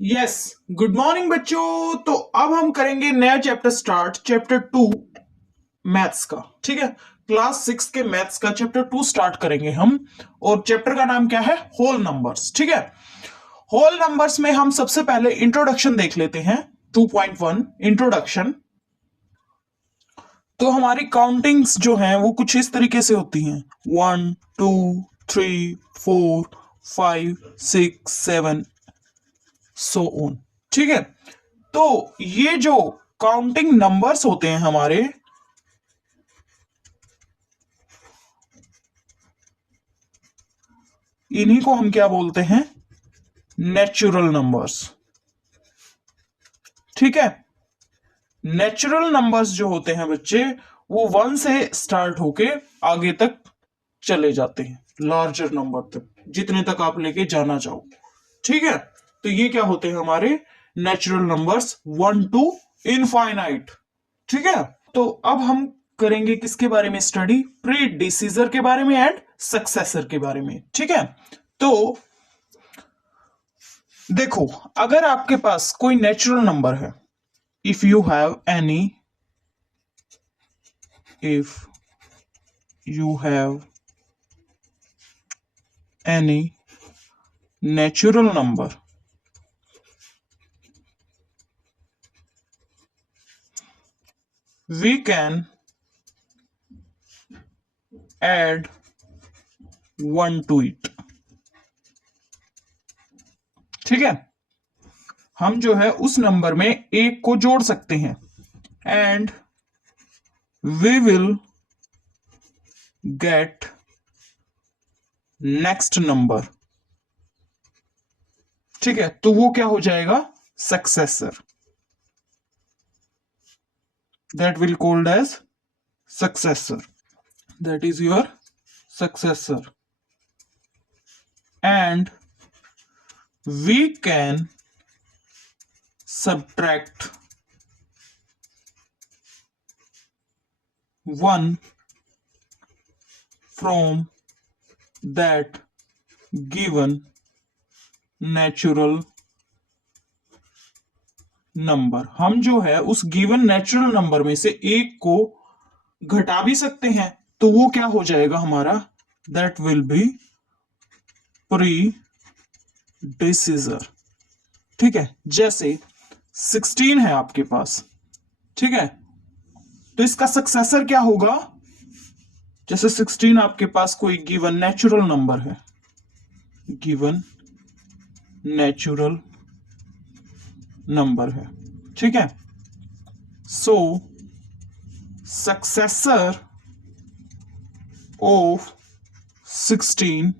Yes, good morning बच्चों। तो अब हम करेंगे नया चैप्टर स्टार्ट, चैप्टर 2 मैथ्स का। ठीक है, क्लास 6 के मैथ्स का चैप्टर 2 स्टार्ट करेंगे हम। और चैप्टर का नाम क्या है? Whole numbers. ठीक है, होल नंबर्स में हम सबसे पहले इंट्रोडक्शन देख लेते हैं। 2.1 इंट्रोडक्शन। तो हमारी काउंटिंग्स जो हैं वो कुछ इस तरीके से होती हैं: 1 2 3 4 5 6 7 सो ऑन। ठीक है, तो ये जो काउंटिंग नंबर्स होते हैं हमारे, इन्हीं को हम क्या बोलते हैं? Natural numbers. ठीक है, नेचुरल नंबर्स जो होते हैं बच्चे, वो 1 से स्टार्ट होके आगे तक चले जाते हैं, लार्जर नंबर तक, जितने तक आप लेके जाना चाहो। ठीक है, तो ये क्या होते हैं हमारे नेचुरल नंबर्स, 1 टू इनफाइनाइट। ठीक है, तो अब हम करेंगे किसके बारे में स्टडी? प्रीडिसीजर के बारे में एंड सक्सेसर के बारे में। ठीक है, तो देखो, अगर आपके पास कोई नेचुरल नंबर है, if you have any, if you have any natural number, we can add 1 to it. ठीक है, हम जो है उस नंबर में एक को जोड़ सकते हैं and we will get next number. ठीक है, तो वो क्या हो जाएगा? Successor. That will called as successor. That is your successor and we can subtract 1 from that given natural number। हम जो है उस गिवन नेचुरल नंबर में से एक को घटा भी सकते हैं, तो वो क्या हो जाएगा हमारा? That will be predecessor. ठीक है, जैसे 16 है आपके पास। ठीक है, तो इसका सक्सेसर क्या होगा? जैसे 16 आपके पास कोई गिवन नेचुरल नंबर है, गिवन नेचुरल नंबर है। ठीक है, सो सक्सेसर ऑफ 16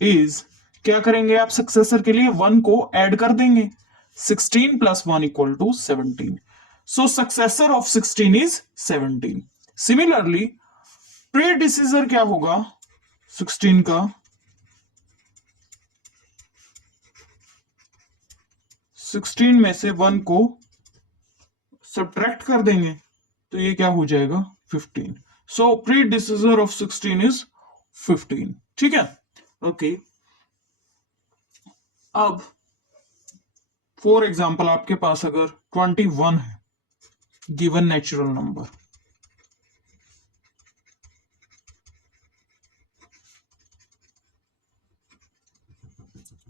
इज, क्या करेंगे आप? सक्सेसर के लिए 1 को ऐड कर देंगे। 16 plus 1 equal to 17। So successor of 16 is 17। Similarly predecessor क्या होगा 16 का? 16 में से 1 को सब्ट्रैक्ट कर देंगे, तो ये क्या हो जाएगा? 15। सो प्रीडिसीजर ऑफ 16 इज 15। ठीक है, ओके। अब फॉर एग्जाम्पल आपके पास अगर 21 है, गिवन नेचुरल नंबर,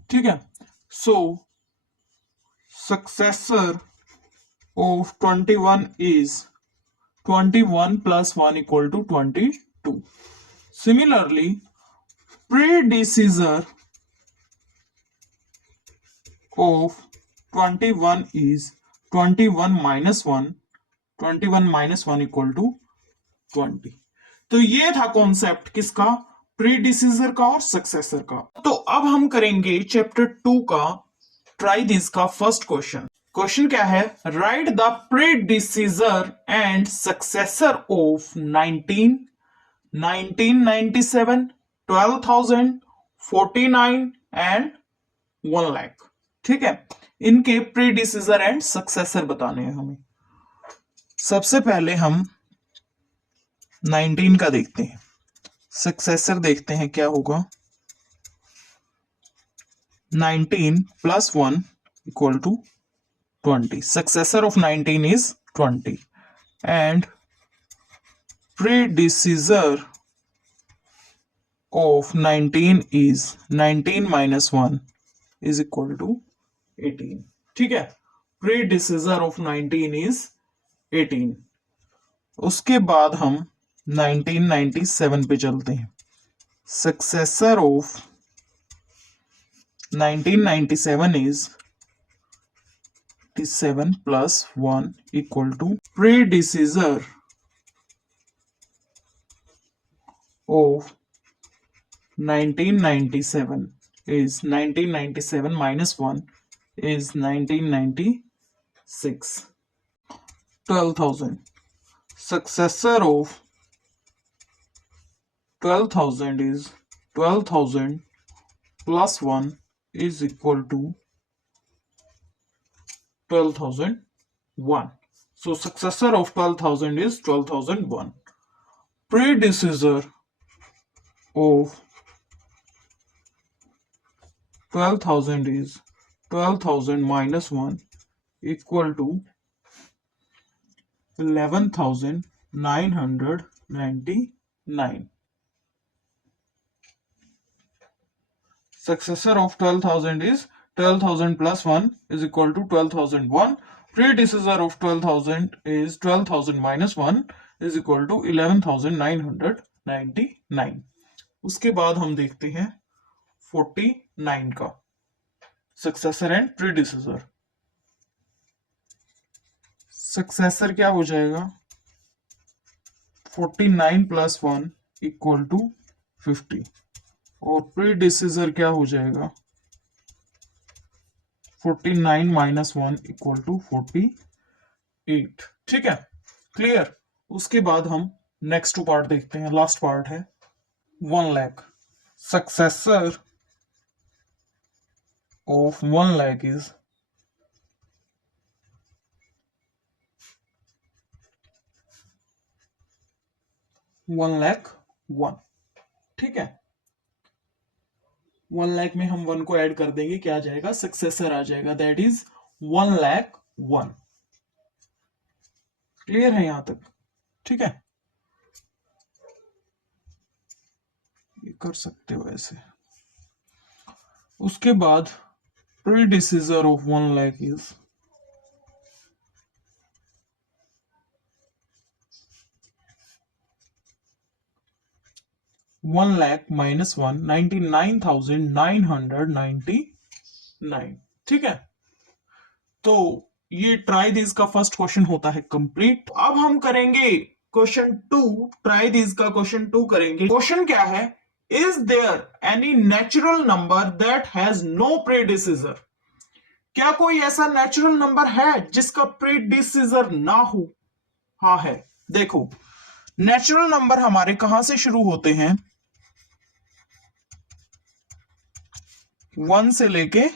ठीक है, so successor of 21 is 21 plus 1 equal to 22। Similarly predecessor of 21 is 21 minus 1, 21 minus 1 equal to 20। तो ये था कॉन्सेप्ट किसका? प्रीडिसीजर का और सक्सेसर का। तो अब हम करेंगे चैप्टर 2 का ट्राई दिस का फर्स्ट क्वेश्चन। क्वेश्चन क्या है? Write the predecessor and successor of 19, 1997, 12,000, 49 and 1 lakh. ठीक है, इनके प्रीडिसीजर एंड सक्सेसर बताने हैं हमें। सबसे पहले हम 19 का देखते हैं, सक्सेसर देखते हैं क्या होगा। 19 plus 1 equal to 20. Successor of 19 is 20 and predecessor of 19 is 19 minus 1 is equal to 18. ठीक है, predecessor of 19 is 18. उसके बाद हम 1997 पे चलते हैं. Successor of 1997 is 7 plus 1 equal to predecessor of 1997 is 1997 minus 1 is 1996. 12,000. Successor of 12,000 is 12,000 plus 1 is equal to 12,001. So successor of 12,000 is 12,001. Predecessor of 12,000 is 12,000 minus 1 equal to 11,999. Successor of 12,000 is 12,000 plus 1 is equal to 12,001. Predecessor of 12,000 is 12,000 minus 1 is equal to 11,999. उसके बाद हम देखते हैं 49 का successor and predecessor. Successor क्या हो जाएगा, 49 plus 1 equal to 50 और प्रीडिसेसर क्या हो जाएगा, 49 माइनस 1 इक्वल टू 48. ठीक है, क्लियर. उसके बाद हम नेक्स्ट टू पार्ट देखते हैं. लास्ट पार्ट है 1 lakh. Successor of 1 lakh is 1,01,000. ठीक है, 1 लाख में हम 1 को ऐड कर देंगे, क्या आ जाएगा, सक्सेसर आ जाएगा, दैट इज 1,01,000. क्लियर है यहां तक. ठीक है, ये कर सकते हो ऐसे. उसके बाद predecessor of 1 lakh is 1 lakh minus 1 99,999. ठीक है, तो ये ट्राई दिस का फर्स्ट क्वेश्चन होता है कंप्लीट. अब हम करेंगे क्वेश्चन 2. ट्राई दिस का क्वेश्चन 2 करेंगे. क्वेश्चन क्या है, is there any natural number that has no predecessor. क्या कोई ऐसा नेचुरल नंबर है जिसका प्रीडिसेसर ना हो. हाँ है. देखो, नेचुरल नंबर हमारे कहां से शुरू होते हैं, 1 से लेके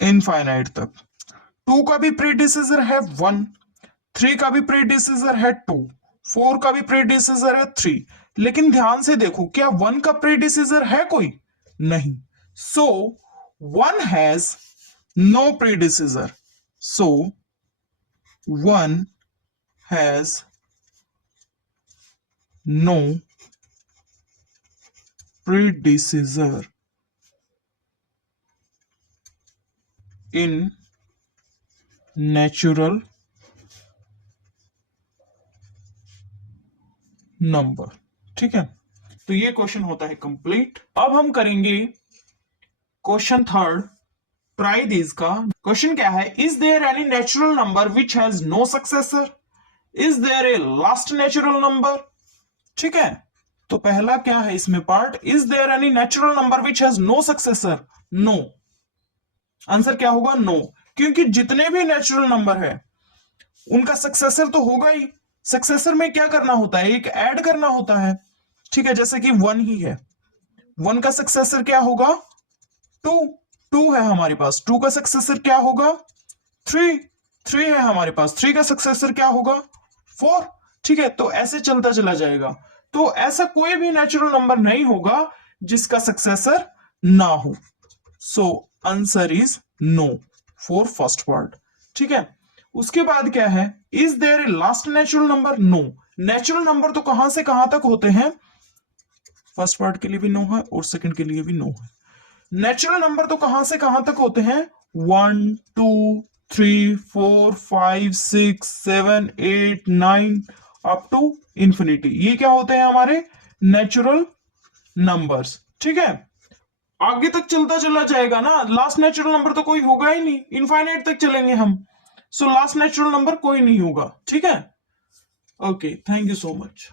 इनफाइनाइट तक. 2 का भी प्रीडिसेसर है 1, 3 का भी प्रीडिसेसर है 2, 4 का भी प्रीडिसेसर है 3. लेकिन ध्यान से देखो, क्या 1 का प्रीडिसेसर है कोई, नहीं. So 1 has no predecessor. So 1 has no predecessor in natural number. ठीक है, तो ये क्वेश्चन होता है कंप्लीट. अब हम करेंगे क्वेश्चन 3. ट्राई दिस का क्वेश्चन क्या है, is there any natural number which has no successor. Is there a last natural number. ठीक है, तो पहला क्या है इसमें part, is there any natural number which has no successor. No. Answer क्या होगा, नो. क्योंकि जितने भी नेचुरल नंबर है उनका सक्सेसर तो होगा ही. सक्सेसर में क्या करना होता है, एक ऐड करना होता है. ठीक है, जैसे कि 1 ही है, 1 का सक्सेसर क्या होगा, 2 है हमारे पास. 2 का सक्सेसर क्या होगा, 3 है हमारे पास. 3 का सक्सेसर क्या होगा, 4. ठीक है, तो ऐसे चलता चला जाएगा. तो ऐसा कोई भी नेचुरल नंबर नहीं होगा जिसका सक्सेसर ना हो. So answer is no for first part. ठीक है, उसके बाद क्या है, is there a last natural number? No. Natural number तो कहां से कहां तक होते हैं? फर्स्ट पार्ट के लिए भी नो है और सेकंड के लिए भी नो है। नेचुरल नंबर तो कहां से कहां तक होते हैं? 1 2 3 4 5 6 7 8 9 अप टू इंफिनिटी, ये क्या होते हैं हमारे नेचुरल नंबर्स। ठीक है, आगे तक चलता चला जाएगा ना, लास्ट नेचुरल नंबर तो कोई होगा ही नहीं, इनफाइनाइट तक चलेंगे हम, सो लास्ट नेचुरल नंबर कोई नहीं होगा। ठीक है, okay, thank you so much.